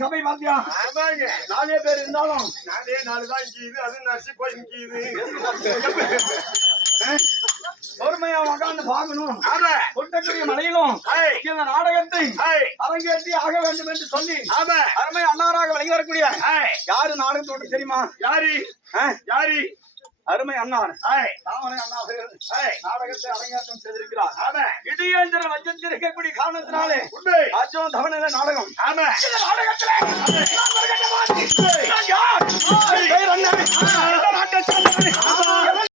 சபை வாத்தியா நாலே பேர் இருந்தாலும் பொறுமையா உட்காந்து பார்க்கணும். கொட்டக்கூடிய மலையிலும் இந்த நாடகத்தை அரங்கேற்றி ஆக வேண்டும் என்று சொல்லி அருமை அண்ணாராக வழங்கி வரக்கூடிய யாரு நாடகத்தோடு தெரியுமா? யாரு அருமை அண்ணார் தாமரை அண்ணா நாடகத்தை அரங்கேற்றம் செய்திருக்கிறார். இடியேந்திர வஞ்சத்தில் இருக்கக்கூடிய காரணத்தினாலே அச்சம் தவணையில நாடகம் நாடகத்தில்